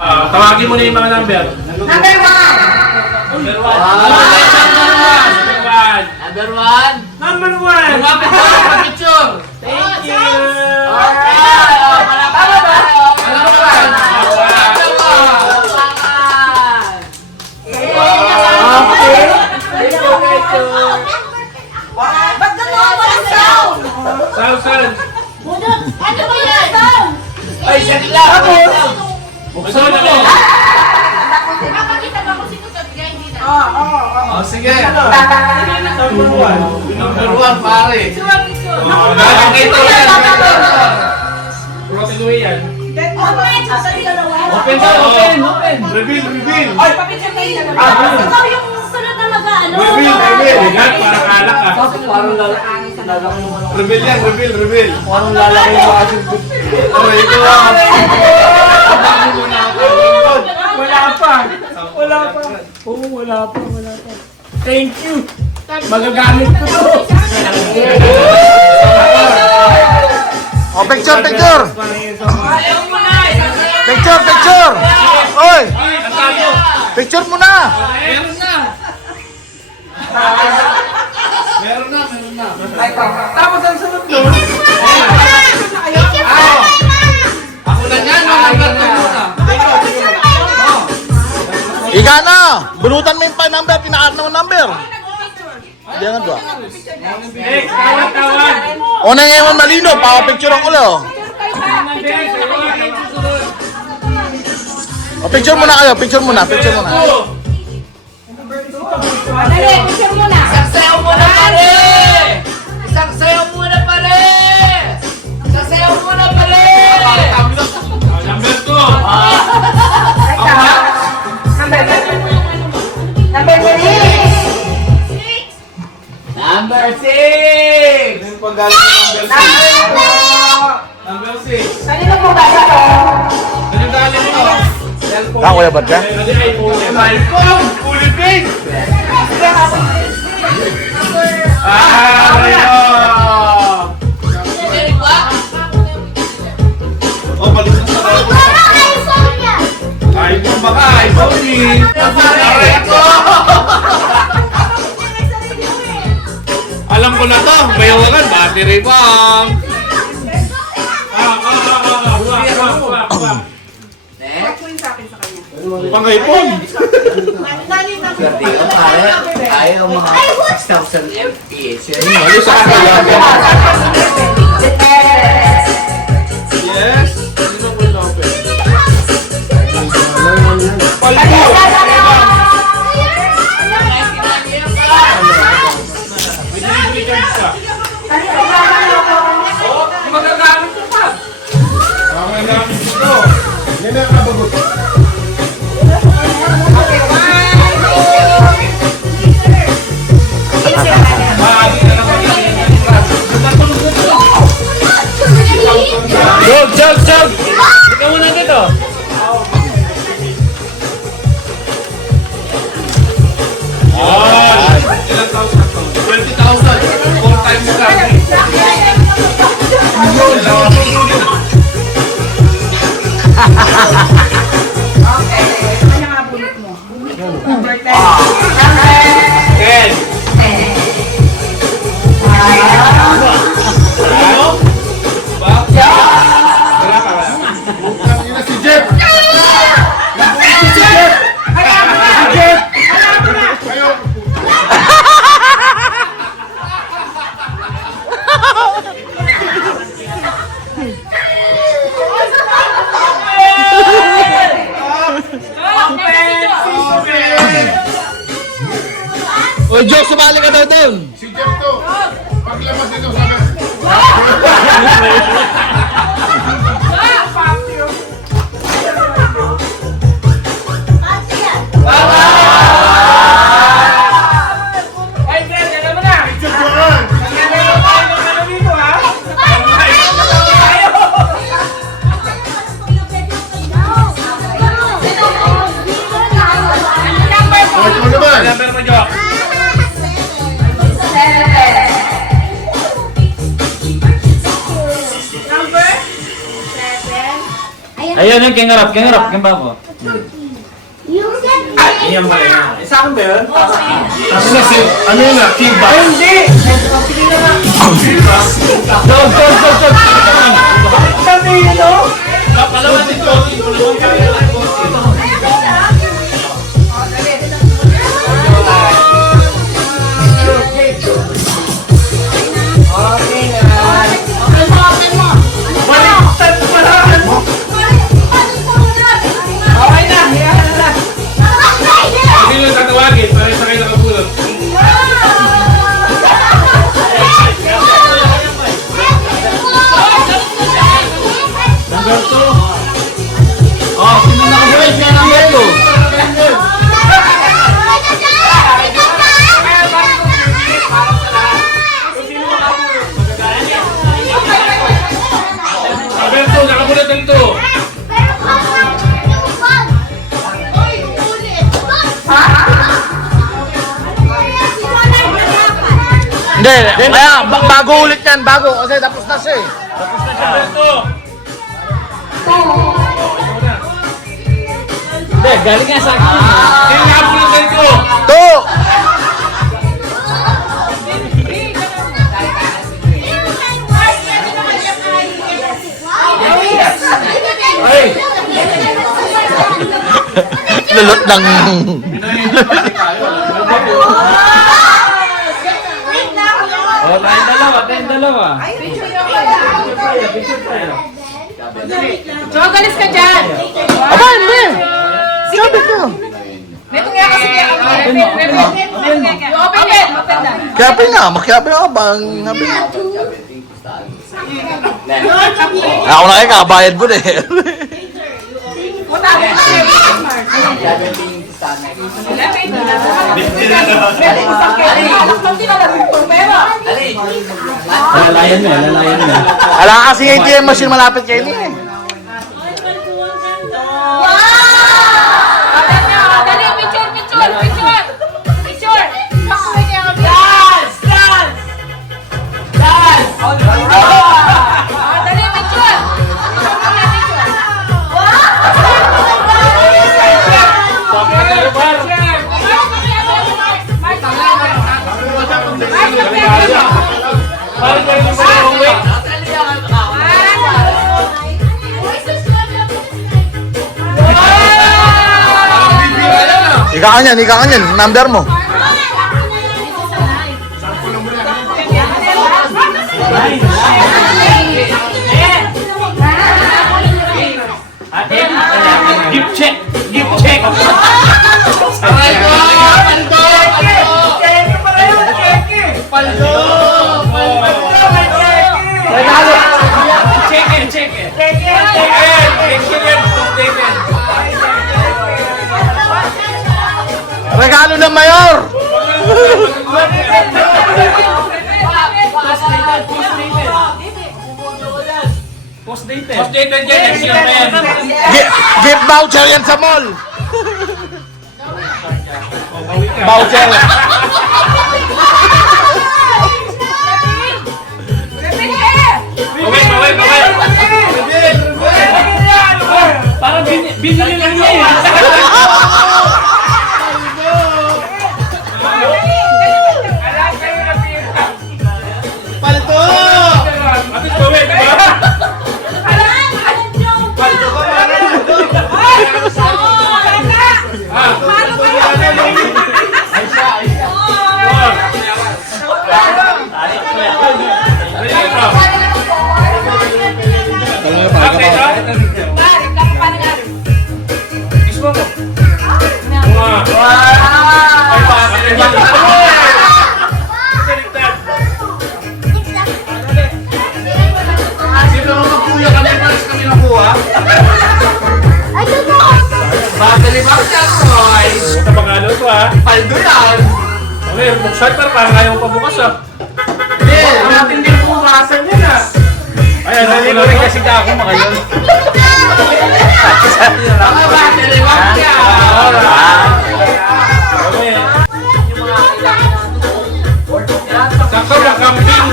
Tawagin mo na yung mga number. Number 1. Number 1. Number 1. Number 1! Lumapit ka sa picture. Thank you! Alright! Tama ba? Okay. Ba't gano'n? Walang sound! Sausan. Ano ba yan? Sound! Ay, sige lang. Buksan mo na. Nakakita ba kung sino ka? Hindi na. Oh, sige. Number 1. Number 1, pare. Nakakita yan. Protein yan. Open ka, open. Reveal. Ay, papicture kayo na naman. Ikaw yung sunod na mag-ano. Bigat, parang alak ka. Parang lalaki. Reveal. Parang lalaki yung asin ko. Wala pa. Oo, wala pa. Thank you. Magagamit ko to. Oh, picture. Ayaw mo na. Picture. Oy, Ang tayo. picture mo na. Meron na. Tapos ang sunod nun. Ako na yan, number 2 muna. Ika na. Bunutan mo yung pa number. Tinaat na mo number. Hindi nga ba? Next, tawag. O na ngayon malino. Pa-picture ang ulo. O, picture muna kayo. Picture muna. Dali, picture mo na. Isang sayaw muna, pare! Isang sayaw muna, pare! Number 2. Number 3. Number 6. Number 6. Kanino po ba ito? Anong galing mo? Ah, kuya ba't ka? Kasi iPhone. Fully paid. Oh, balikan sa iPhone baka iPhone eh. Aray ko! Alam ko na to, bayawagan, battery bang. Pang iPhone. Ayaw mga 6,000 FPS. Ano sa kanila? Yes. Sino po yung open? Palpo! May charge ka. Oh, magagamit ko pa. Magagamit ito. Yan ang kabagot. Jog! Ikaw muna dito. Ilang thousand to? 20,000. 4 times lang. Ten. Ano? Ba? Wala ka ba? Si Jeff. O, Joe, sumali ka daw doon. Si Jeff to. Paglabas dito sana. Ay, friend, alam mo na. Picture ko nga. Ano dito, ha? Bakit mo naman? Number mo, Jok. Number 7. Ayun, yung kingarap, kinapa ko. Ayan ba yan? Sa akin ba yun? Ano yun na? Kiba? Ay, hindi! Pili na nga. Dog! Sabi yun, no? Palaman dito. Okay na. Baliktad pala! Okay na, hiyahan na. Hindi nyo tatawagin para sa kayo nakabulot. Number 2. Oh, sino nakabuhay siya number 2? Alberto, nakabulot ng to. Hindi, kaya bago ulit yan, bago. Kasi tapos na siya eh. Alberto. Hindi, galing nga sa akin. Sino nakabulot ng to? 2. Ay! Lulot ng... Oh, tayong dalawa. Chogalis ka dyan! Aba, hindi. Sabi ko. Neto nga kasi kaya open na. Kaya nga, makiyabi ako bang nabi. Ako na kayo, kabayad mo na eh. Lalayan mo, lalayan mo. Ala kasi yung ATM machine malapit kayo din eh. Dali, picture! Dance! Dali, picture! Ika ka niyan, number mo. Gift check! Gift check! Aray ko! Regalo! Check it! Regalo ng mayor! Post-dated. Post-dated yan, next year pa yan. Gift voucher yan sa mall! Voucher! Baway! Parang binili lang niya eh. Palito! Abis baway, di ba? Palito ka Sino ang magkuya kami pares kami nakuha? Battery back siya, Troy! Ito bang ano ito ha? Paldo yan! Okay, buksan pero parang ayaw pa bukas ah. Hindi, natin din pumasan yun ah! Ayan, naligo rin kasi ka ako makayon. Mga battery back siya! Okay. Sakto na kambing!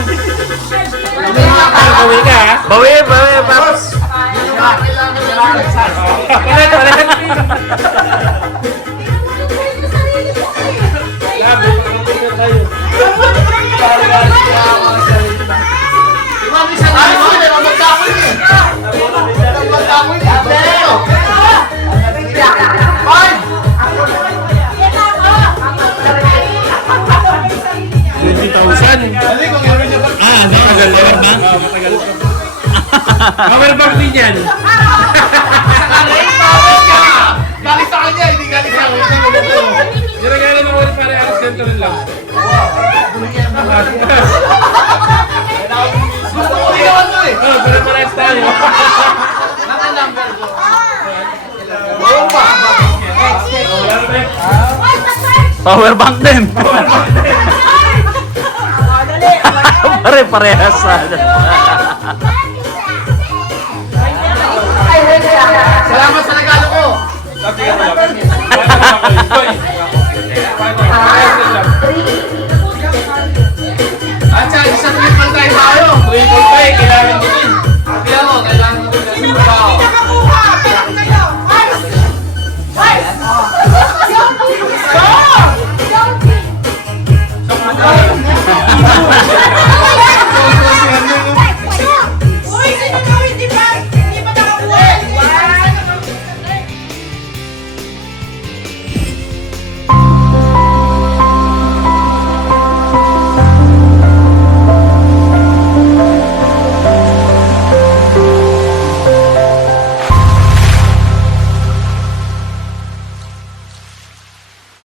Bawi ka ha? Bawi, paps! Ulit. Labi, pakapagod kayo. Matagal na ba? Matagal pa. Power bank din yan. Galit sa kanya, hindi galit sa akin. Ginagana ng wala pare alas ganito rin lang. Gusto ko rin naman to eh. Oh, pare-pares tayo. Power bank din. Pare-parehas.